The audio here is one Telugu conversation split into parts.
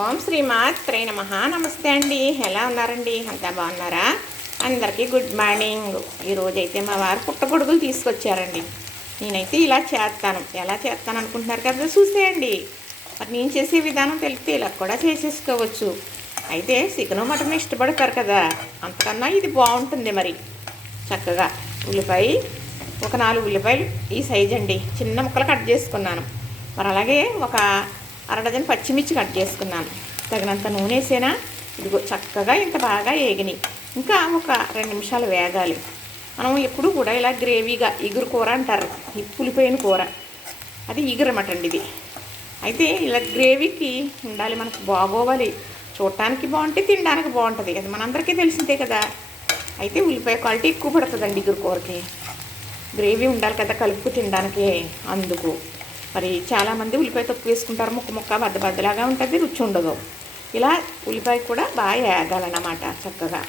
ఓం శ్రీమాత్రే నమ. నమస్తే అండి. ఎలా ఉన్నారండి? అంతా బాగున్నారా? అందరికీ గుడ్ మార్నింగ్. ఈరోజు అయితే మా వారు పుట్టగొడుగులు తీసుకొచ్చారండి. నేనైతే ఇలా చేస్తాను ఎలా చేస్తాను అనుకుంటున్నారు కదా చూసేయండి. మరి నేను చేసే విధానం తెలిపితే ఇలా కూడా చేసేసుకోవచ్చు. అయితే చికెన్ మటన్ ఇష్టపడతారు కదా. అంతకన్నా ఇది బాగుంటుంది మరి. చక్కగా ఉల్లిపాయ ఒక నాలుగు ఉల్లిపాయలు ఈ సైజ్ అండి చిన్న ముక్కలు కట్ చేసుకున్నాను. మరి అలాగే ఒక అర డజన్ పచ్చిమిర్చి కట్ చేసుకున్నాను. తగినంత నూనె వేసేనా? ఇదిగో చక్కగా ఇంత బాగా ఏగినాయి. ఇంకా ఒక రెండు నిమిషాలు వేగాలి. మనం ఎప్పుడు కూడా ఇలా గ్రేవీగా ఇగురు కూర అంటారు. ఈ పులిపోయిన కూర. అది ఇగురమాట అండి ఇది. అయితే ఇలా గ్రేవీకి ఉండాలి మనకు బాగోవాలి. చూడటానికి బాగుంటే తినడానికి బాగుంటుంది. అది మనందరికీ తెలిసిందే కదా. అయితే ఉల్లిపాయ క్వాలిటీ ఎక్కువ పడుతుందండి ఇగురు కూరకి. గ్రేవీ ఉండాలి కదా కలుపు తినడానికి అందుకు. మరి చాలామంది ఉల్లిపాయ తక్కువ వేసుకుంటారు ముక్క ముక్క బద్ద బద్దలాగా ఉంటుంది రుచి ఉండదు. ఇలా ఉల్లిపాయ కూడా బాగా వేగాలన్నమాట చక్కగా.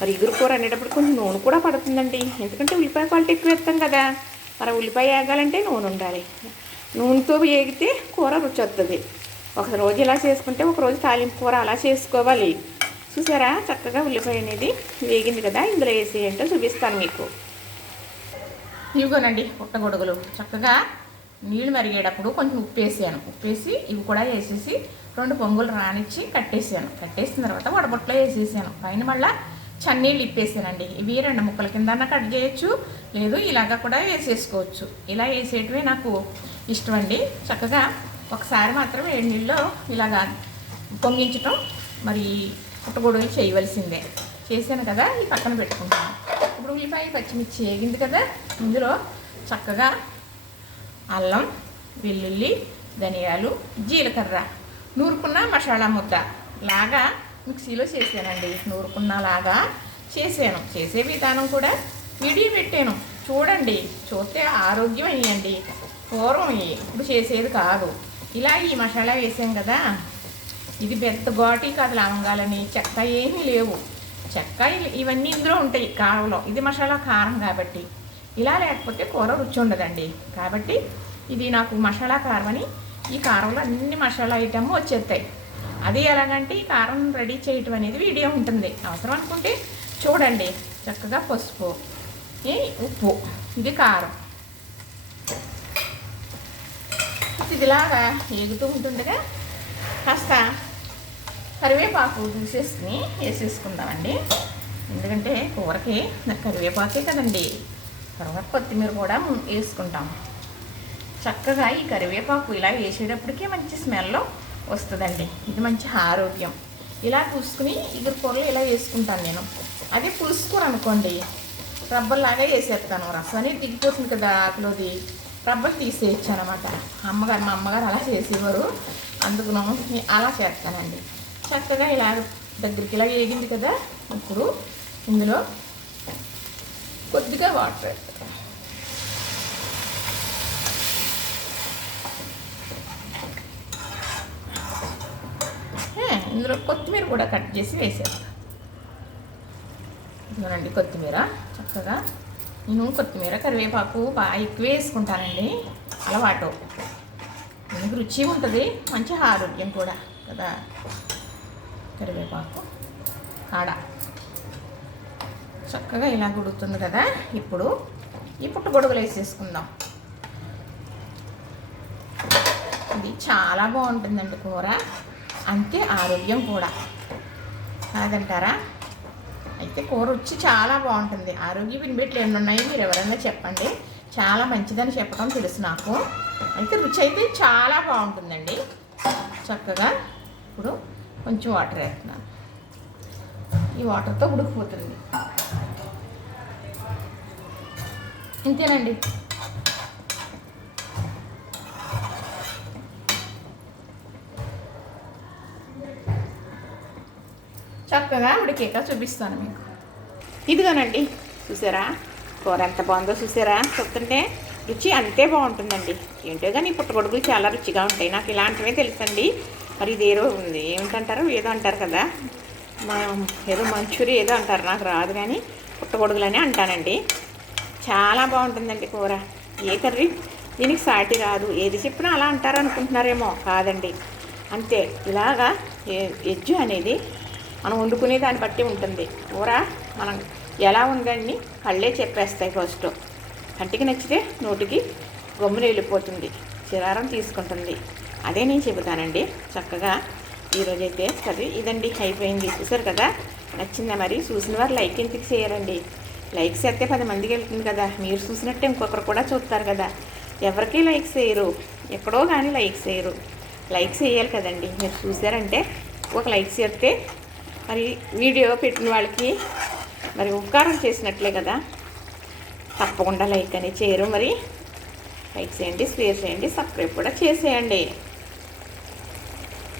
మరి ఇగురు కూర అనేటప్పుడు కొంచెం నూనె కూడా పడుతుందండి. ఎందుకంటే ఉల్లిపాయ క్వాలిటీ ఎక్కువ వేస్తాం కదా. మరి ఉల్లిపాయ వేగాలంటే నూనె ఉండాలి. నూనెతో వేగితే కూర రుచి వస్తుంది ఒక రోజు ఇలా చేసుకుంటే ఒక రోజు తాలింపు కూర అలా చేసుకోవాలి. చూసారా? చక్కగా ఉల్లిపాయ అనేది వేగింది కదా. ఇందులో వేసి ఏంటో చూపిస్తాను మీకు. ఇవిగోనండి పుట్టగొడుగులు చక్కగా నీళ్ళు మరిగేటప్పుడు కొంచెం ఉప్పు వేసాను ఉప్పు వేసి ఇవి కూడా వేసేసి రెండు పొంగులు రానిచ్చి కట్టేసాను. కట్టేసిన తర్వాత వడబొట్లో వేసేసాను. పైన మళ్ళీ చన్నీళ్ళు ఇప్పేసానండి. ఇవి రెండు ముక్కల కింద కట్ చేయొచ్చు లేదు ఇలాగ కూడా వేసేసుకోవచ్చు. ఇలా వేసేటివే నాకు ఇష్టం అండి చక్కగా ఒకసారి మాత్రం వేడి నీళ్ళలో ఇలాగా పొంగించటం మరి పుట్టగొడుగులు చేయవలసిందే. చేశాను కదా ఈ పక్కన పెట్టుకుంటాను. ఇప్పుడు ఉల్లిపాయ పచ్చిమిర్చి వేగింది కదా ఇందులో చక్కగా అల్లం వెల్లుల్లి ధనియాలు జీలకర్ర. నూరుకున్న మసాలా ముద్ద. లాగా మిక్సీలో చేశానండి. నూరుకున్న లాగా చేశాను. చేసే విధానం కూడా వీడియో పెట్టాను చూడండి చూస్తే ఆరోగ్యం అయ్యండి పూర్వం ఇప్పుడు చేసేది కాదు. ఇలా ఈ మసాలా వేసాం కదా. ఇది పెద్ద ఘాటి కాదు లవంగాలని. చెక్క ఏమీ లేవు. చెక్క ఇవన్నీ ఇందులో ఉంటాయి. కారంలో. ఇది మసాలా కారం కాబట్టి. ఇలా లేకపోతే కూర రుచి ఉండదండి. కాబట్టి ఇది నాకు మసాలా కారం అని ఈ కారంలో అన్ని మసాలా ఐటమ్ వచ్చేస్తాయి. అది ఎలాగంటే ఈ కారం రెడీ చేయటం అనేది వీడియో ఉంటుంది. అవసరం అనుకుంటే చూడండి. చక్కగా పసుపు ఈ ఉప్పు ఇది కారం. ఇదిలాగా ఎగుతూ ఉంటుండగా కాస్త కరివేపాకు చూసేసుకుని వేసేసుకుందామండి. ఎందుకంటే కూరకి నాకు కరివేపాకే కదండి. తర్వాత కొత్తిమీర కూడా వేసుకుంటాం చక్కగా ఈ కరివేపాకు ఇలా వేసేటప్పటికే మంచి స్మెల్ వస్తుందండి. ఇది మంచి ఆరోగ్యం. ఇలా పూసుకుని ఇగురు కూరలు ఇలా వేసుకుంటాను నేను. అదే పులుసు అనుకోండి. రబ్బర్లాగా వేసేస్తాను. రసం అనేది దిగిపోతుంది కదా ఆకులోది. రబ్బర్ తీసేయచ్చు అనమాట అమ్మగారు మా అమ్మగారు అలా చేసేవారు. అందుకును అలా చేస్తానండి. చక్కగా ఇలా దగ్గరికి ఇలా వేగింది కదా. ఇప్పుడు ఇందులో కొద్దిగా వాటర్ వేస్తాను. ఏ, ఇందులో కొత్తిమీర కూడా కట్ చేసి వేసేస్తాను ఇదిగోనండి కొత్తిమీర చక్కగా నేను కొత్తిమీర కరివేపాకు బాగా ఎక్కువ వేసుకుంటానండి. అలవాటు. దీనికి రుచి ఉంటుంది మంచి ఆరోగ్యం కూడా కదా. కరివేపాకు కాడ. చక్కగా ఇలా గుడుతుంది కదా. ఇప్పుడు ఈ పుట్టు గొడుగులు వేసేసుకుందాం. ఇది చాలా బాగుంటుందండి కూర. అంతే ఆరోగ్యం కూడా. కాదంటారా అయితే కూర రుచి చాలా బాగుంటుంది. ఆరోగ్య వినిపెట్లు ఎన్ని ఉన్నాయి మీరు ఎవరైనా చెప్పండి. చాలా మంచిదని చెప్పడం తెలుసు నాకు. అయితే రుచి అయితే చాలా బాగుంటుందండి. చక్కగా ఇప్పుడు కొంచెం వాటర్ వేస్తున్నాను. ఈ వాటర్తో ఉడికిపోతుంది. ఇంతేనండి. చక్కగా ఉడికాక చూపిస్తాను మీకు. ఇదిగోనండి చూసారా? కూర ఎంత బాగుందో చూసారా? చెప్తుంటే రుచి అంతే బాగుంటుందండి. ఏంటో కానీ పుట్టగొడుగులు చాలా రుచిగా ఉంటాయి. నాకు ఇలాంటివే తెలుసండి. మరి ఇది ఏదో ఉంది. ఏమిటంటారు ఏదో అంటారు కదా. మా ఏదో మంచూరియా ఏదో అంటారు. నాకు రాదు కానీ పుట్టగొడుగులనే అంటానండి. చాలా బాగుంటుందండి కూర. ఏ కర్రీ? దీనికి సాటి రాదు ఏది చెప్పినా అలా అంటారు అనుకుంటున్నారేమో కాదండి. అంతే. ఇలాగా ఎజ్జు అనేది మనం వండుకునే దాన్ని బట్టి ఉంటుంది. కూర మనం ఎలా ఉందని కళ్ళే చెప్పేస్తాయి ఫస్ట్ కంటికి నచ్చితే నోటికి గమ్మున వెళ్ళిపోతుంది. చిరారం తీసుకుంటుంది. అదే నేను చెబుతానండి. చక్కగా ఈరోజైతే సరే ఇదండి అయిపోయింది. చూసారు కదా? నచ్చిందా మరి? చూసిన వారు లైక్ ఎందుకు చేయరండి? లైక్స్ అయితే పది మందికి వెళ్తుంది కదా. మీరు చూసినట్టే ఇంకొకరు కూడా చూస్తారు కదా. ఎవరికీ లైక్స్ చేయరు. ఎక్కడో కానీ లైక్స్ చేయరు. లైక్స్ వేయాలి కదండి. మీరు చూసారంటే ఒక లైక్స్ చేస్తే మరి వీడియో పెట్టిన వాళ్ళకి మరి ఉపకారం చేసినట్లే కదా. తప్పకుండా లైక్ అని చేయరు మరి. లైక్ చేయండి షేర్ చేయండి సబ్స్క్రైబ్ కూడా చేసేయండి.